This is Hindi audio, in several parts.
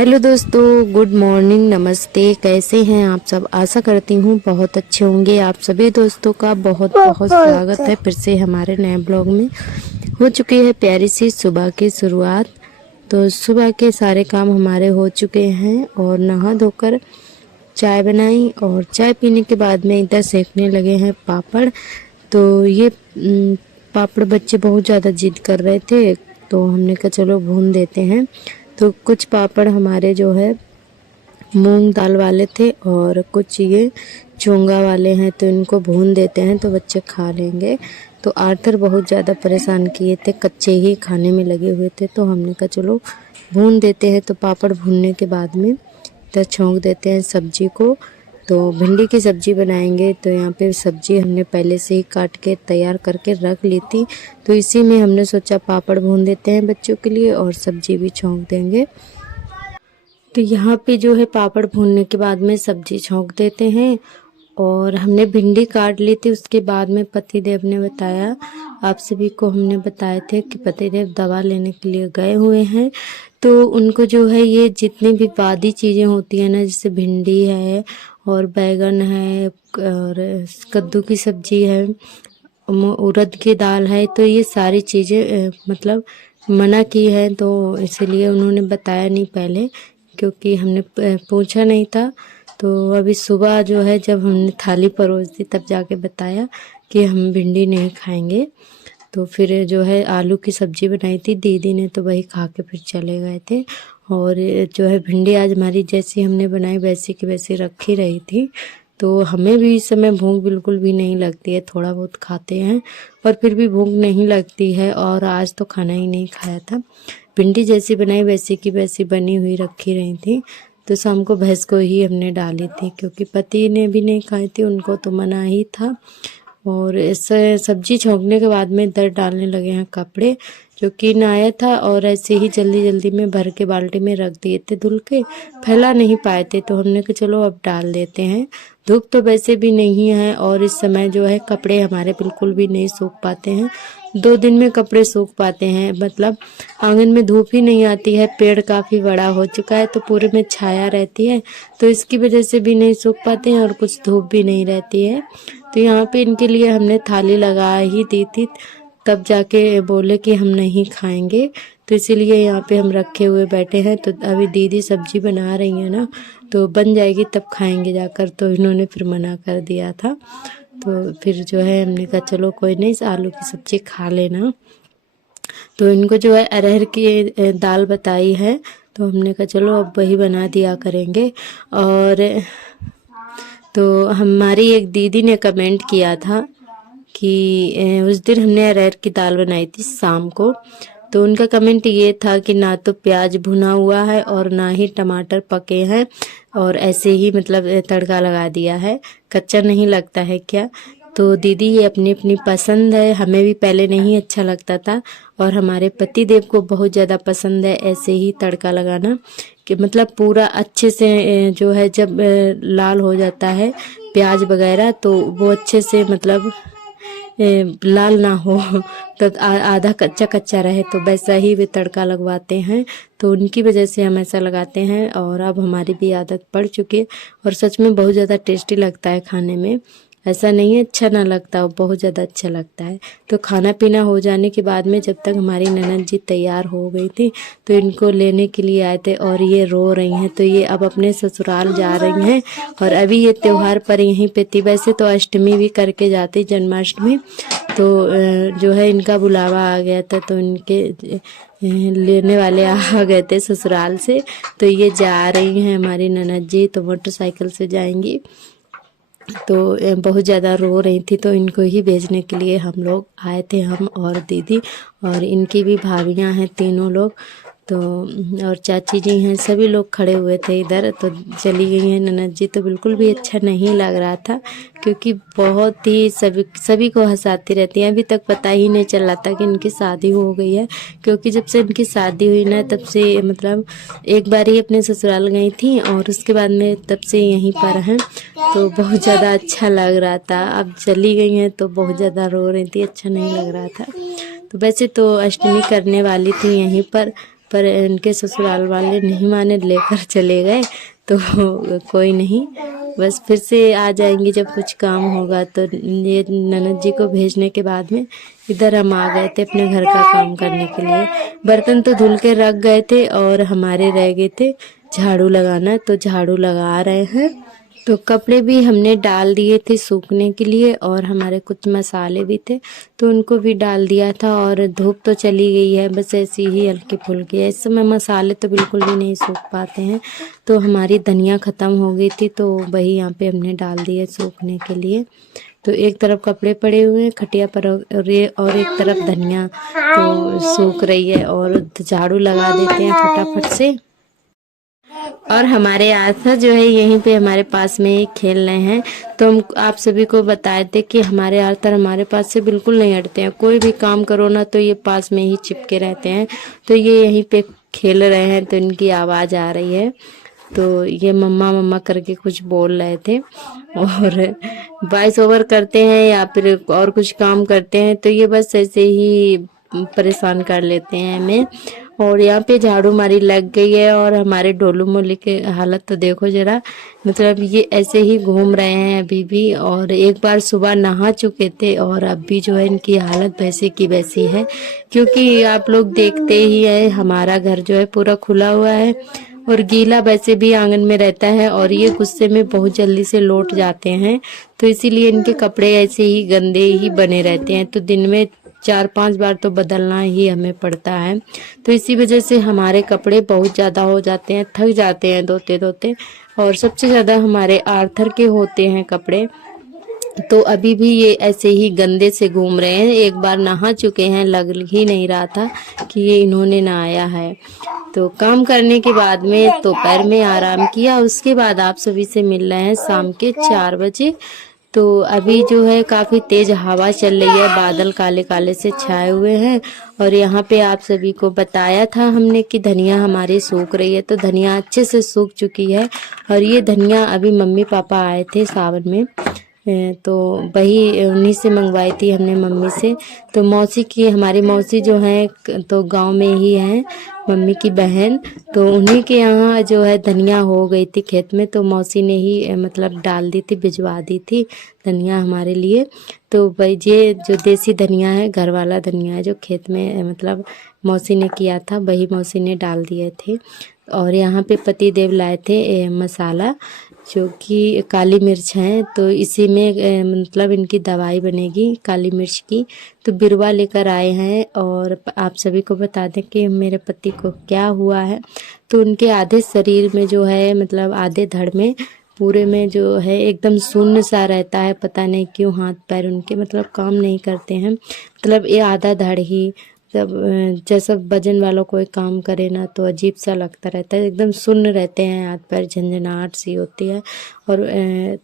हेलो दोस्तों, गुड मॉर्निंग, नमस्ते। कैसे हैं आप सब? आशा करती हूँ बहुत अच्छे होंगे। आप सभी दोस्तों का बहुत बहुत स्वागत है फिर से हमारे नए ब्लॉग में। हो चुकी है प्यारी सी सुबह की शुरुआत। तो सुबह के सारे काम हमारे हो चुके हैं और नहा धोकर चाय बनाई और चाय पीने के बाद में इधर सेकने लगे हैं पापड़। तो ये पापड़ बच्चे बहुत ज़्यादा जिद कर रहे थे, तो हमने कहा चलो भून देते हैं। तो कुछ पापड़ हमारे जो है मूंग दाल वाले थे और कुछ ये चोंगा वाले हैं, तो इनको भून देते हैं तो बच्चे खा लेंगे। तो आर्थर बहुत ज़्यादा परेशान किए थे, कच्चे ही खाने में लगे हुए थे, तो हमने कहा चलो भून देते हैं। तो पापड़ भूनने के बाद में इधर छोंक देते हैं सब्जी को। तो भिंडी की सब्जी बनाएंगे, तो यहाँ पे सब्जी हमने पहले से ही काट के तैयार करके रख ली थी। तो इसी में हमने सोचा पापड़ भून देते हैं बच्चों के लिए और सब्जी भी छोंक देंगे। तो यहाँ पे जो है पापड़ भूनने के बाद में सब्जी छोंक देते हैं और हमने भिंडी काट ली थी। उसके बाद में पतिदेव ने बताया, आप सभी को हमने बताए थे कि पतिदेव दवा लेने के लिए गए हुए हैं। तो उनको जो है ये जितनी भी बादी चीज़ें होती हैं ना, जैसे भिंडी है और बैगन है और कद्दू की सब्जी है, उड़द की दाल है, तो ये सारी चीज़ें मतलब मना की है। तो इसीलिए उन्होंने बताया नहीं पहले, क्योंकि हमने पूछा नहीं था। तो अभी सुबह जो है जब हमने थाली परोस दी तब जाके बताया कि हम भिंडी नहीं खाएंगे। तो फिर जो है आलू की सब्जी बनाई थी दीदी ने, तो वही खा के फिर चले गए थे। और जो है भिंडी आज हमारी जैसी हमने बनाई वैसी की वैसी रखी रही थी। तो हमें भी इस समय भूख बिल्कुल भी नहीं लगती है, थोड़ा बहुत खाते हैं और फिर भी भूख नहीं लगती है। और आज तो खाना ही नहीं खाया था, भिंडी जैसी बनाई वैसी की वैसी बनी हुई रखी रही थी। तो शाम को भैंस को ही हमने डाली थी, क्योंकि पति ने भी नहीं खाई थी, उनको तो मना ही था। और इस सब्जी छोंकने के बाद में इधर डालने लगे हैं कपड़े, जो कि नहाया था और ऐसे ही जल्दी जल्दी में भर के बाल्टी में रख दिए थे, धुल के फैला नहीं पाए थे। तो हमने कहा चलो अब डाल देते हैं। धूप तो वैसे भी नहीं है और इस समय जो है कपड़े हमारे बिल्कुल भी नहीं सूख पाते हैं। 2 दिन में कपड़े सूख पाते हैं, मतलब आंगन में धूप ही नहीं आती है। पेड़ काफ़ी बड़ा हो चुका है तो पूरे में छाया रहती है, तो इसकी वजह से भी नहीं सूख पाते हैं और कुछ धूप भी नहीं रहती है। तो यहाँ पे इनके लिए हमने थाली लगा ही दी थी, तब जाके बोले कि हम नहीं खाएंगे, तो इसीलिए यहाँ पे हम रखे हुए बैठे हैं। तो अभी दीदी सब्जी बना रही है ना, तो बन जाएगी तब खाएंगे जाकर। तो इन्होंने फिर मना कर दिया था। तो फिर जो है हमने कहा चलो कोई नहीं, आलू की सब्जी खा लेना। तो इनको जो है अरहर की दाल बताई है, तो हमने कहा चलो अब वही बना दिया करेंगे। और तो हमारी एक दीदी ने कमेंट किया था कि उस दिन हमने अरहर की दाल बनाई थी शाम को। तो उनका कमेंट ये था कि ना तो प्याज भुना हुआ है और ना ही टमाटर पके हैं, और ऐसे ही मतलब तड़का लगा दिया है, कच्चा नहीं लगता है क्या? तो दीदी ये अपनी अपनी पसंद है, हमें भी पहले नहीं अच्छा लगता था और हमारे पति देव को बहुत ज़्यादा पसंद है ऐसे ही तड़का लगाना, कि मतलब पूरा अच्छे से जो है जब लाल हो जाता है प्याज वगैरह, तो वो अच्छे से मतलब लाल ना हो, तो आधा कच्चा कच्चा रहे, तो वैसा ही वे तड़का लगवाते हैं। तो उनकी वजह से हम ऐसा लगाते हैं और अब हमारी भी आदत पड़ चुकी है और सच में बहुत ज़्यादा टेस्टी लगता है खाने में। ऐसा नहीं है अच्छा ना लगता, बहुत ज़्यादा अच्छा लगता है। तो खाना पीना हो जाने के बाद में जब तक हमारी ननद जी तैयार हो गई थी, तो इनको लेने के लिए आए थे और ये रो रही हैं। तो ये अब अपने ससुराल जा रही हैं और अभी ये त्यौहार पर यहीं पे थी। वैसे तो अष्टमी भी करके जाती, जन्माष्टमी, तो जो है इनका बुलावा आ गया था, तो इनके लेने वाले आ गए थे ससुराल से। तो ये जा रही हैं हमारी ननद जी, तो मोटरसाइकिल से जाएंगी। तो बहुत ज़्यादा रो रही थी, तो इनको ही भेजने के लिए हम लोग आए थे, हम और दीदी, और इनकी भी भाभियां हैं तीनों लोग, तो और चाची जी हैं, सभी लोग खड़े हुए थे इधर। तो चली गई हैं ननद जी, तो बिल्कुल भी अच्छा नहीं लग रहा था, क्योंकि बहुत ही सभी को हंसाती रहती हैं। अभी तक पता ही नहीं चल रहा था कि इनकी शादी हो गई है, क्योंकि जब से इनकी शादी हुई ना तब से मतलब एक बार ही अपने ससुराल गई थी और उसके बाद में तब से यहीं पर हैं। तो बहुत ज़्यादा अच्छा लग रहा था। अब चली गई हैं तो बहुत ज़्यादा रो रही थी, अच्छा नहीं लग रहा था। तो वैसे तो अष्टमी करने वाली थी यहीं पर, पर इनके ससुराल वाले नहीं माने, लेकर चले गए। तो कोई नहीं, बस फिर से आ जाएंगी जब कुछ काम होगा। तो ये ननद जी को भेजने के बाद में इधर हम आ गए थे अपने घर का काम करने के लिए। बर्तन तो धुल के रख गए थे और हमारे रह गए थे झाड़ू लगाना, तो झाड़ू लगा रहे हैं। तो कपड़े भी हमने डाल दिए थे सूखने के लिए, और हमारे कुछ मसाले भी थे तो उनको भी डाल दिया था। और धूप तो चली गई है, बस ऐसी ही हल्की फुल्की है। इस समय मसाले तो बिल्कुल भी नहीं सूख पाते हैं। तो हमारी धनिया ख़त्म हो गई थी, तो वही यहाँ पे हमने डाल दिए सूखने के लिए। तो एक तरफ कपड़े पड़े हुए हैं खटिया पर, और एक तरफ धनिया तो सूख रही है, और झाड़ू लगा देते हैं फटाफट से। और हमारे आस्था जो है यहीं पे हमारे पास में ही खेल रहे हैं। तो हम आप सभी को बताए थे कि हमारे आस्था हमारे पास से बिल्कुल नहीं हटते हैं। कोई भी काम करो ना तो ये पास में ही चिपके रहते हैं। तो ये यहीं पे खेल रहे हैं, तो इनकी आवाज़ आ रही है। तो ये मम्मा मम्मा करके कुछ बोल रहे थे, और वॉइस ओवर करते हैं या फिर और कुछ काम करते हैं तो ये बस ऐसे ही परेशान कर लेते हैं हमें। और यहाँ पे झाड़ू मारी लग गई है, और हमारे डोलू मोली के हालत तो देखो जरा, मतलब ये ऐसे ही घूम रहे हैं अभी भी। और एक बार सुबह नहा चुके थे और अब भी जो है इनकी हालत वैसे की वैसी है। क्योंकि आप लोग देखते ही है हमारा घर जो है पूरा खुला हुआ है, और गीला वैसे भी आंगन में रहता है, और ये गुस्से में बहुत जल्दी से लौट जाते हैं। तो इसीलिए इनके कपड़े ऐसे ही गंदे ही बने रहते हैं। तो दिन में 4-5 बार तो बदलना ही हमें पड़ता है। तो इसी वजह से हमारे कपड़े बहुत ज़्यादा हो जाते हैं, थक जाते हैं धोते धोते। और सबसे ज़्यादा हमारे आर्थर के होते हैं कपड़े। तो अभी भी ये ऐसे ही गंदे से घूम रहे हैं। एक बार नहा चुके हैं, लग ही नहीं रहा था कि ये इन्होंने नहाया है। तो काम करने के बाद में दोपहर में आराम किया, उसके बाद आप सभी से मिल रहे हैं शाम के 4 बजे। तो अभी जो है काफ़ी तेज़ हवा चल रही है, बादल काले काले से छाए हुए हैं। और यहाँ पे आप सभी को बताया था हमने कि धनिया हमारी सूख रही है, तो धनिया अच्छे से सूख चुकी है। और ये धनिया अभी मम्मी पापा आए थे सावन में, तो वही उन्हीं से मंगवाई थी हमने मम्मी से। तो मौसी की, हमारी मौसी जो है तो गांव में ही है, मम्मी की बहन, तो उन्हीं के यहाँ जो है धनिया हो गई थी खेत में। तो मौसी ने ही मतलब डाल दी थी, भिजवा दी थी धनिया हमारे लिए। तो भाई ये जो देसी धनिया है, घर वाला धनिया है, जो खेत में मतलब मौसी ने किया था, वही मौसी ने डाल दिए थे। और यहाँ पे पति देव लाए थे मसाला, जो कि काली मिर्च है। तो इसी में मतलब इनकी दवाई बनेगी काली मिर्च की। तो बिरवा लेकर आए हैं। और आप सभी को बता दें कि मेरे पति को क्या हुआ है। तो उनके आधे शरीर में जो है, मतलब आधे धड़ में पूरे में जो है एकदम शून्य सा रहता है। पता नहीं क्यों हाथ पैर उनके मतलब काम नहीं करते हैं। मतलब ये आधा धड़ ही, जब जैसा वजन वालों कोई काम करे ना तो अजीब सा लगता रहता है, एकदम सुन्न रहते हैं, हाथ पैर झंझनाहट सी होती है। और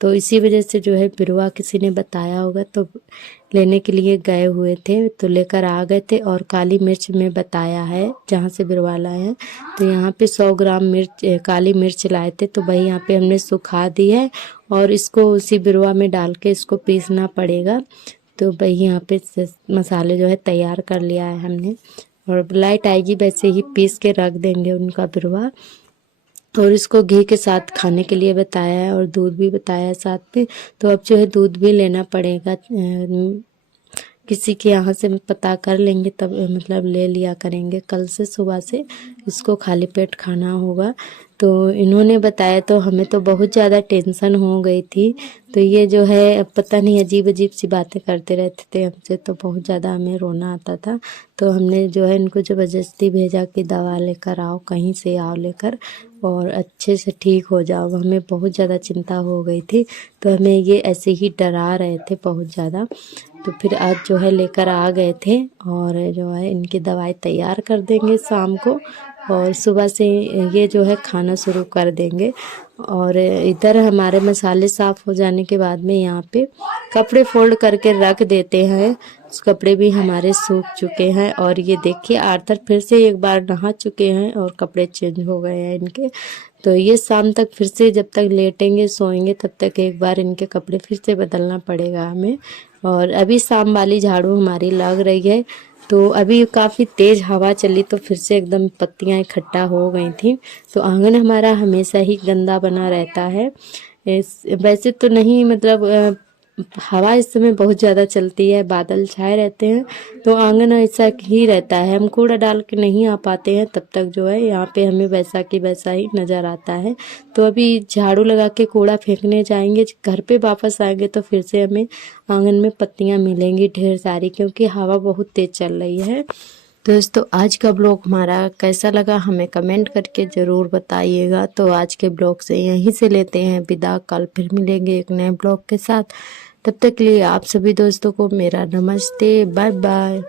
तो इसी वजह से जो है बिरवा किसी ने बताया होगा, तो लेने के लिए गए हुए थे, तो लेकर आ गए थे। और काली मिर्च में बताया है जहाँ से बिरवा लाए हैं। तो यहाँ पे 100 ग्राम मिर्च, काली मिर्च लाए थे, तो वही यहाँ पे हमने सुखा दी है। और इसको उसी बिरवा में डाल के इसको पीसना पड़ेगा। तो भाई यहाँ पे मसाले जो है तैयार कर लिया है हमने। और लाइट आएगी वैसे ही पीस के रख देंगे उनका बिरवा। और इसको घी के साथ खाने के लिए बताया है, और दूध भी बताया है साथ में। तो अब जो है दूध भी लेना पड़ेगा, किसी के यहाँ से पता कर लेंगे, तब मतलब ले लिया करेंगे। कल से सुबह से इसको खाली पेट खाना होगा। तो इन्होंने बताया, तो हमें तो बहुत ज़्यादा टेंशन हो गई थी। तो ये जो है पता नहीं अजीब अजीब सी बातें करते रहते थे हमसे, तो बहुत ज़्यादा हमें रोना आता था। तो हमने जो है इनको ज़बरदस्ती भेजा कि दवा लेकर आओ, कहीं से आओ लेकर, और अच्छे से ठीक हो जाओ। हमें बहुत ज़्यादा चिंता हो गई थी, तो हमें ये ऐसे ही डरा रहे थे बहुत ज़्यादा। तो फिर आज जो है लेकर आ गए थे, और जो है इनकी दवाई तैयार कर देंगे शाम को, और सुबह से ये जो है खाना शुरू कर देंगे। और इधर हमारे मसाले साफ़ हो जाने के बाद में यहाँ पे कपड़े फोल्ड करके रख देते हैं। कपड़े भी हमारे सूख चुके हैं। और ये देखिए आर्थर फिर से एक बार नहा चुके हैं, और कपड़े चेंज हो गए हैं इनके। तो ये शाम तक फिर से, जब तक लेटेंगे सोएंगे तब तक एक बार इनके कपड़े फिर से बदलना पड़ेगा हमें। और अभी शाम वाली झाड़ू हमारी लग रही है। तो अभी काफ़ी तेज़ हवा चली तो फिर से एकदम पत्तियां इकट्ठा हो गई थी। तो आंगन हमारा हमेशा ही गंदा बना रहता है। वैसे तो नहीं, मतलब हवा इस समय बहुत ज़्यादा चलती है, बादल छाए रहते हैं, तो आंगन ऐसा ही रहता है। हम कूड़ा डाल के नहीं आ पाते हैं तब तक जो है यहाँ पे हमें वैसा की वैसा ही नज़र आता है। तो अभी झाड़ू लगा के कूड़ा फेंकने जाएंगे, घर पे वापस आएंगे तो फिर से हमें आंगन में पत्तियां मिलेंगी ढेर सारी, क्योंकि हवा बहुत तेज चल रही है। दोस्तों आज का ब्लॉग हमारा कैसा लगा हमें कमेंट करके ज़रूर बताइएगा। तो आज के ब्लॉग से यहीं से लेते हैं विदा, कल फिर मिलेंगे एक नए ब्लॉग के साथ। तब तक के लिए आप सभी दोस्तों को मेरा नमस्ते, बाय बाय।